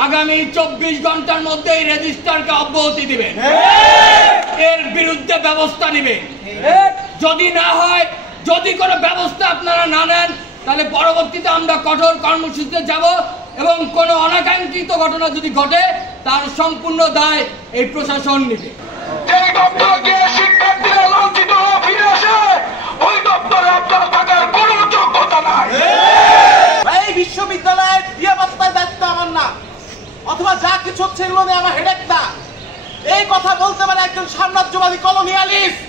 আগামী 24 ঘন্টার মধ্যে রেজিস্ট্রারকে অব্যাহতি দিবেন, এর বিরুদ্ধে ব্যবস্থা নেবেন। যদি না হয়, যদি কোনো ব্যবস্থা আপনারা না নেন, তাহলে পরবর্তীতে আমরা কঠোর কর্মসূচিতে যাব এবং কোনো অনাকাঙ্ক্ষিত ঘটনা যদি ঘটে তার সম্পূর্ণ দায় এই প্রশাসন নেবে। এই দপ্তরে গিয়ে শিক্ষার্থীরা লাঞ্ছিত হয়ে ফিরে আসে, ওই দপ্তরে আপনার থাকার কোনো যোগ্যতা নাই। এই বিশ্ববিদ্যালয়ের নিরাপত্তার দায়িত্ব আমার না, অথবা যা কিছু হচ্ছে এগুলো নিয়ে আমার হেডেক না। এই কথা বলতে পারে একজন সাম্রাজ্যবাদী কলোনিয়ালিস্ট।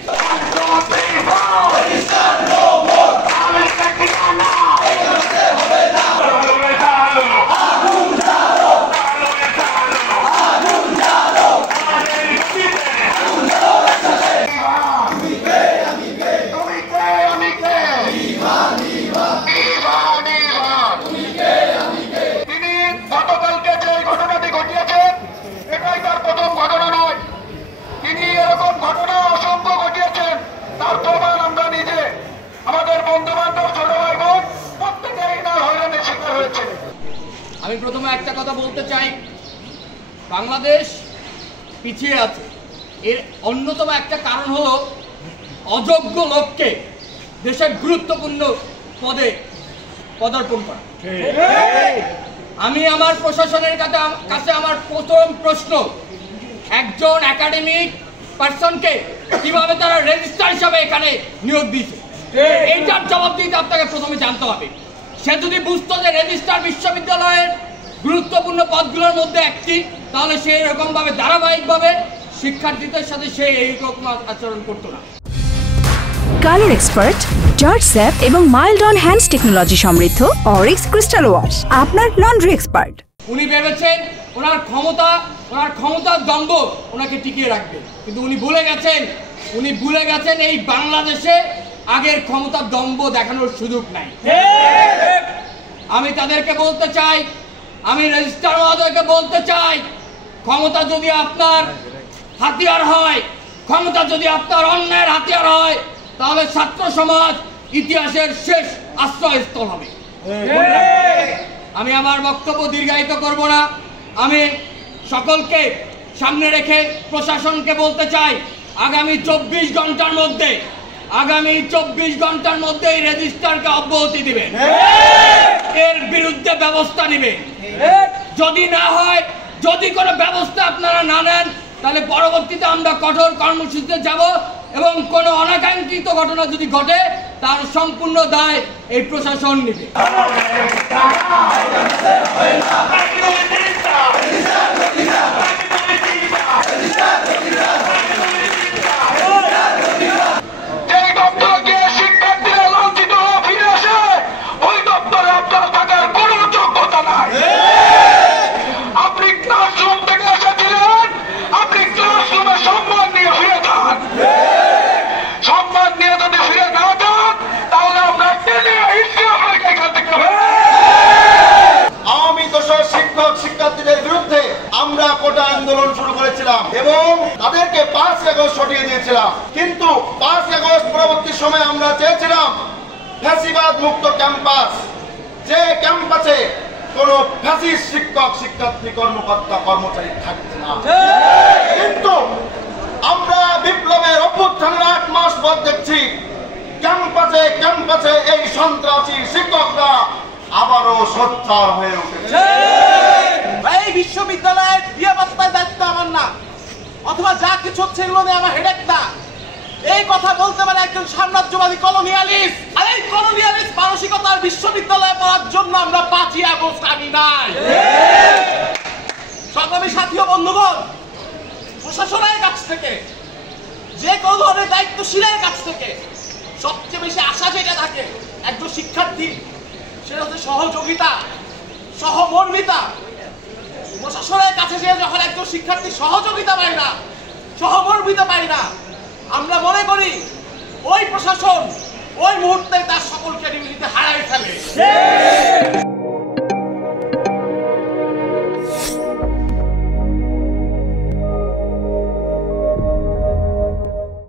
আমি প্রথমে একটা কথা বলতে চাই, বাংলাদেশ পিছিয়ে আছে। এর অন্যতম একটা কারণ হলো অযোগ্য লোককে দেশের গুরুত্বপূর্ণ পদে পদার্পণ করা। আমি আমার প্রশাসনের কাছে আমার প্রথম প্রশ্ন, একজন একাডেমিক পার্সনকে কিভাবে তারা রেজিস্ট্রার হিসাবে এখানে নিয়োগ দিয়েছে, এইটার জবাব দিতে আপনাকে প্রথমে জানতে হবে। সে যদি বুঝতো যে রেজিস্ট্রার বিশ্ববিদ্যালয়ের গুরুত্বপূর্ণ পদগুলোর মধ্যে একটি, তাহলে সে এরকম ভাবে ধারাবাহিকভাবে শিক্ষার্থীদের সাথে সে এইরকম আচরণ করতো না। কালার এক্সপার্ট, জর্জ স্যাপ এবং মাইল্ড অন হ্যান্ডস টেকনোলজি সমৃদ্ধ অরিক্স ক্রিস্টাল ওয়াশ আপনার লন্ড্রি এক্সপার্ট। উনি ভেবেছেন ওনার ক্ষমতার দম্ভ ওনাকে টিকিয়ে রাখবে, কিন্তু উনি ভুলে গেছেন এই বাংলাদেশে আগের ক্ষমতার দম্ভ দেখানোর সুযোগ নাই। আমি তাদেরকে বলতে চাই, আমি রেজিস্ট্রার মহোদয়কে বলতে চাই, ক্ষমতা যদি আপনার হাতিয়ার হয়, ক্ষমতা যদি আপনার অন্যায়ের হাতিয়ার হয়, তাহলে ছাত্র সমাজ ইতিহাসের শেষ আশ্রয়স্থল হবে। আমি আমার বক্তব্য দীর্ঘায়িত করব না। আমি সকলকে সামনে রেখে প্রশাসনকে বলতে চাই, আগামী 24 ঘন্টার মধ্যে রেজিস্ট্রারকে অব্যাহতি দিবেন, এর বিরুদ্ধে ব্যবস্থা নেবেন। যদি না হয়, যদি কোনো ব্যবস্থা আপনারা না নেন, তাহলে পরবর্তীতে আমরা কঠোর কর্মসূচিতে যাব এবং কোনো অনাকাঙ্ক্ষিত ঘটনা যদি ঘটে তার সম্পূর্ণ দায় এই প্রশাসন নেবে। শিক্ষার্থীদের বিরুদ্ধে আমরা কোটা আন্দোলন শুরু করেছিলাম এবং তাদেরকে 5 আগস্ট সরিয়ে দিয়েছিলাম, কিন্তু 5 আগস্ট পরবর্তী সময়ে আমরা চেয়েছিলাম ফ্যাসিবাদ মুক্ত ক্যাম্পাস, যে ক্যাম্পাসে কোনো ফ্যাসিস্ট শিক্ষক শিক্ষার্থী কর্মকর্তা কর্মচারী থাকবে না। কিন্তু আমরা বিপ্লবের অভ্যুত্থানের 8 মাস পর দেখছি ক্যাম্পাসে এই সন্ত্রাসী শিক্ষকরা আবারও সোচ্চার হয়ে উঠেছে। এই বিশ্ববিদ্যালয়ের নিরাপত্তার দায়িত্ব আমার না, অথবা যা কিছু হচ্ছে এগুলো নিয়ে আমার হেডেক না। এই কথা বলতে পারে একজন সাম্রাজ্যবাদী কলোনিয়ালিস্ট। আর এই কলোনিয়ালিস্ট মানসিকতার বিশ্ববিদ্যালয়ে পড়ার জন্য আমরা 5ই আগস্ট আনি নাই। সংগ্রামী সাথী ও বন্ধুগণ, প্রশাসনের কাছ থেকে, যে কোনো ধরনের দায়িত্বশীলের কাছ থেকে সবচেয়ে বেশি আশা যেটা থাকে একজন শিক্ষার্থী, সেটা হচ্ছে সহযোগিতা, সহমর্মিতা। প্রশাসনের কাছে যে যখন একজন শিক্ষার্থী সহযোগিতা পায় না, সহমর্মিতা পায় না, আমরা মনে করি ওই প্রশাসন ওই মুহূর্তে তার সকল ক্রেডিবিলিটি হারায় ফেলে।